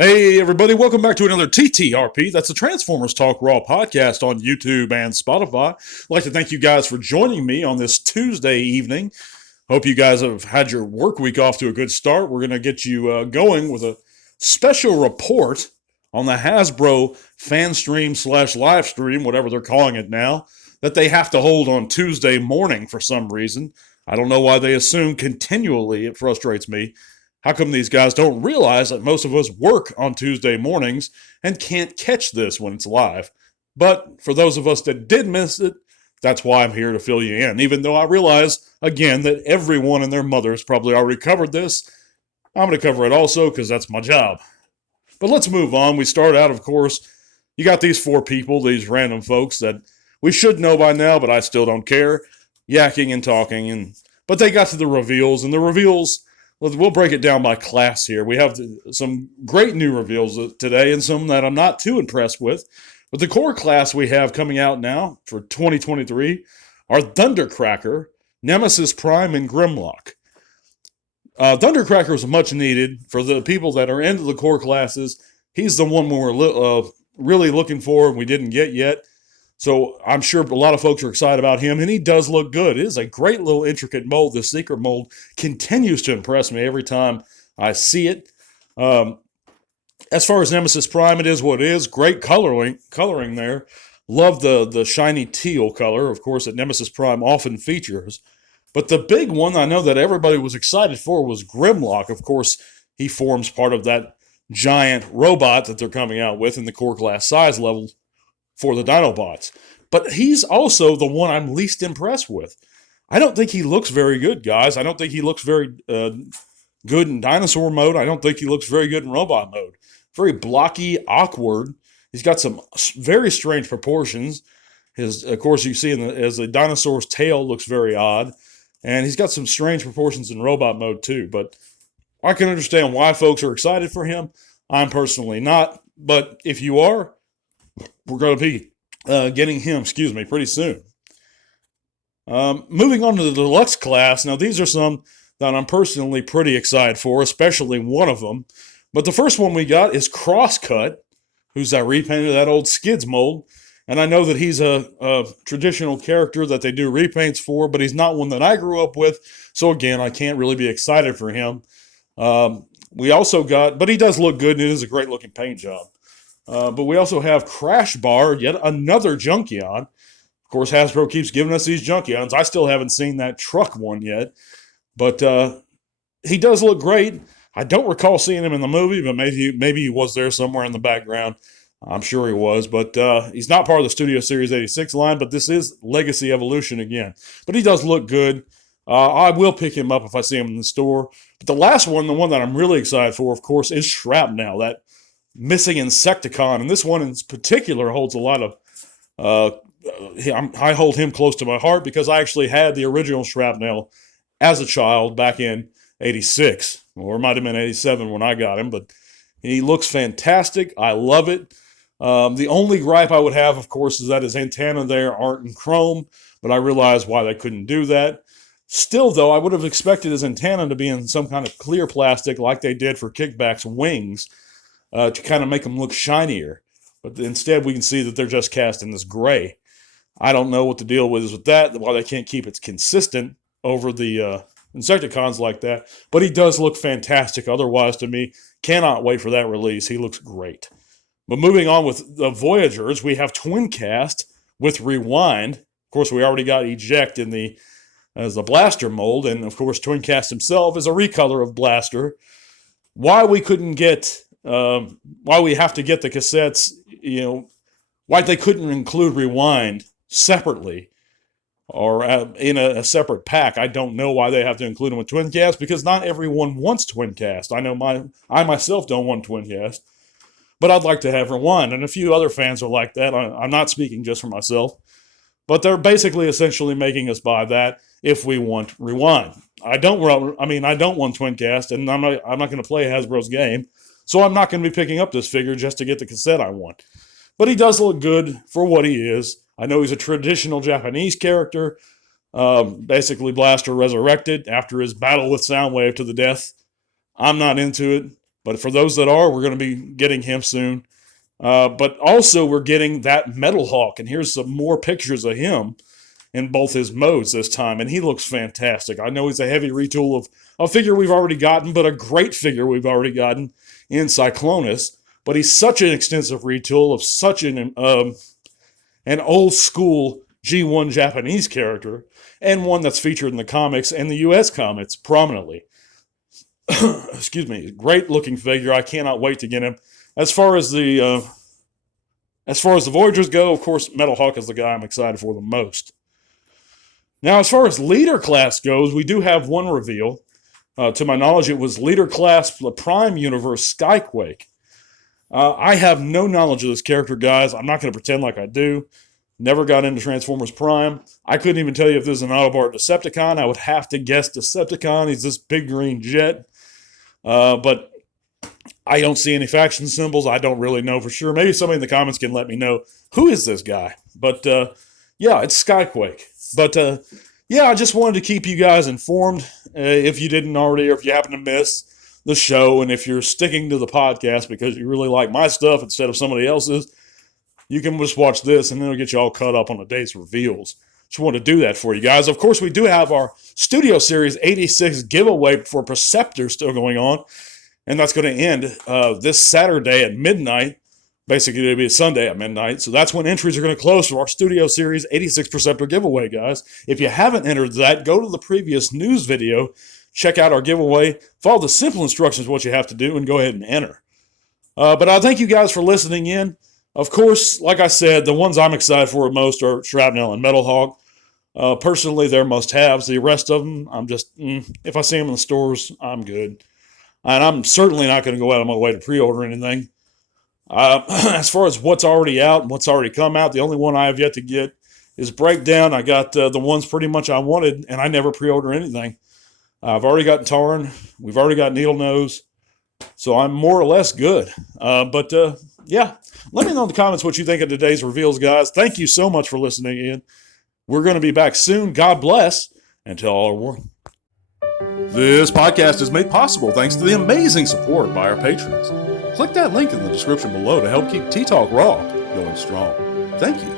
Hey, everybody, welcome back to another TTRP. That's the Transformers Talk Raw podcast on YouTube and Spotify. I'd like to thank you guys for joining me on this Tuesday evening. Hope you guys have had your work week off to a good start. We're going to get you going with a special report on the Hasbro Fanstream / live stream, whatever they're calling it now, that they have to hold on Tuesday morning for some reason. I don't know why they assume continually. It frustrates me. How come these guys don't realize that most of us work on Tuesday mornings and can't catch this when it's live? But for those of us that did miss it, that's why I'm here to fill you in. Even though I realize, again, that everyone and their mothers probably already covered this, I'm going to cover it also because that's my job. But let's move on. We start out, of course, you got these four people, these random folks that we should know by now, but I still don't care, yakking and talking. But they got to the reveals, and the reveals... We'll break it down by class here. We have some great new reveals today and some that I'm not too impressed with. But the core class we have coming out now for 2023 are Thundercracker, Nemesis Prime, and Grimlock. Thundercracker is much needed for the people that are into the core classes. He's the one we're really looking for and we didn't get yet. So I'm sure a lot of folks are excited about him, and he does look good. It is a great little intricate mold. The secret mold continues to impress me every time I see it. As far as Nemesis Prime, it is what it is. Great coloring there. Love the shiny teal color, of course, that Nemesis Prime often features. But the big one I know that everybody was excited for was Grimlock. Of course, he forms part of that giant robot that they're coming out with in the core class size level for the Dinobots. But he's also the one I'm least impressed with. I don't think he looks very good, guys. I don't think he looks very good in dinosaur mode. I don't think he looks very good in robot mode. Very blocky, awkward. He's got some very strange proportions. Of course, you see as the dinosaur's tail looks very odd. And he's got some strange proportions in robot mode too. But I can understand why folks are excited for him. I'm personally not. But if you are, we're going to be getting him, pretty soon. Moving on to the deluxe class. Now, these are some that I'm personally pretty excited for, especially one of them. But the first one we got is Crosscut, who's that repaint of that old Skids mold. And I know that he's a traditional character that they do repaints for, but he's not one that I grew up with. So, again, I can't really be excited for him. We also got, but he does look good, and it is a great-looking paint job. But we also have Crash Bar, yet another Junkion. Of course, Hasbro keeps giving us these Junkions. I still haven't seen that truck one yet. But he does look great. I don't recall seeing him in the movie, but maybe he was there somewhere in the background. I'm sure he was. But he's not part of the Studio Series 86 line, but this is Legacy Evolution again. But he does look good. I will pick him up if I see him in the store. But the last one, the one that I'm really excited for, of course, is Shrapnel, that missing Insecticon, and this one in particular holds a lot of I hold him close to my heart because I actually had the original Shrapnel as a child back in 86, or it might have been 87 when I got him, but he looks fantastic. I love it. The only gripe I would have, of course, is that his antenna there aren't in chrome, but I realize why they couldn't do that. Still, though, I would have expected his antenna to be in some kind of clear plastic like they did for Kickback's wings, to kind of make them look shinier. But instead, we can see that they're just cast in this gray. I don't know what the deal is with that, why they can't keep it consistent over the Insecticons like that. But he does look fantastic otherwise to me. Cannot wait for that release. He looks great. But moving on with the Voyagers, we have Twin Cast with Rewind. Of course, we already got Eject as the Blaster mold. And, of course, Twin Cast himself is a recolor of Blaster. Why we couldn't get... why we have to get the cassettes, why they couldn't include Rewind separately or in a separate pack. I don't know why they have to include them with Twin Cast, because not everyone wants Twin Cast. I know I myself don't want Twin Cast, but I'd like to have Rewind, and a few other fans are like that. I'm not speaking just for myself, but they're basically essentially making us buy that if we want Rewind. I don't want Twin Cast, and I'm not going to play Hasbro's game. So I'm not going to be picking up this figure just to get the cassette I want. But he does look good for what he is. I know he's a traditional Japanese character. Basically, Blaster resurrected after his battle with Soundwave to the death. I'm not into it. But for those that are, we're going to be getting him soon. But also, we're getting that Metal Hawk, and here's some more pictures of him in both his modes this time, and he looks fantastic. I know he's a heavy retool of a figure we've already gotten, but a great figure we've already gotten in Cyclonus. But he's such an extensive retool of such an old school G1 Japanese character, and one that's featured in the comics and the U.S. comics prominently. Excuse me, great looking figure. I cannot wait to get him. As far as the Voyagers go, of course, Metal Hawk is the guy I'm excited for the most. Now, as far as leader class goes, we do have one reveal. To my knowledge, it was leader class for the Prime Universe Skyquake. I have no knowledge of this character, guys. I'm not going to pretend like I do. Never got into Transformers Prime. I couldn't even tell you if this is an Autobot Decepticon. I would have to guess Decepticon. He's this big green jet. But I don't see any faction symbols. I don't really know for sure. Maybe somebody in the comments can let me know, who is this guy? But yeah, it's Skyquake. But yeah, I just wanted to keep you guys informed if you didn't already, or if you happen to miss the show, and if you're sticking to the podcast because you really like my stuff instead of somebody else's, you can just watch this and then it'll get you all caught up on the day's reveals. Just want to do that for you guys. Of course, we do have our Studio Series 86 giveaway for Perceptor still going on, and that's going to end this Saturday at midnight. Basically, it'll be a Sunday at midnight. So that's when entries are going to close for our Studio Series 86 Perceptor giveaway, guys. If you haven't entered that, go to the previous news video, check out our giveaway, follow the simple instructions what you have to do, and go ahead and enter. But I thank you guys for listening in. Of course, like I said, the ones I'm excited for most are Shrapnel and Metal Hawk. Personally, they're must-haves. The rest of them, I'm just, if I see them in the stores, I'm good. And I'm certainly not going to go out of my way to pre-order anything. As far as what's already out and what's already come out, the only one I have yet to get is Breakdown. I got the ones pretty much I wanted, and I never pre-order anything. I've already got Tarn. We've already got Needle Nose. So I'm more or less good. But yeah, let me know in the comments what you think of today's reveals, guys. Thank you so much for listening in. We're going to be back soon. God bless. Until all are one. This podcast is made possible thanks to the amazing support by our patrons. Click that link in the description below to help keep Tea Talk Raw going strong. Thank you.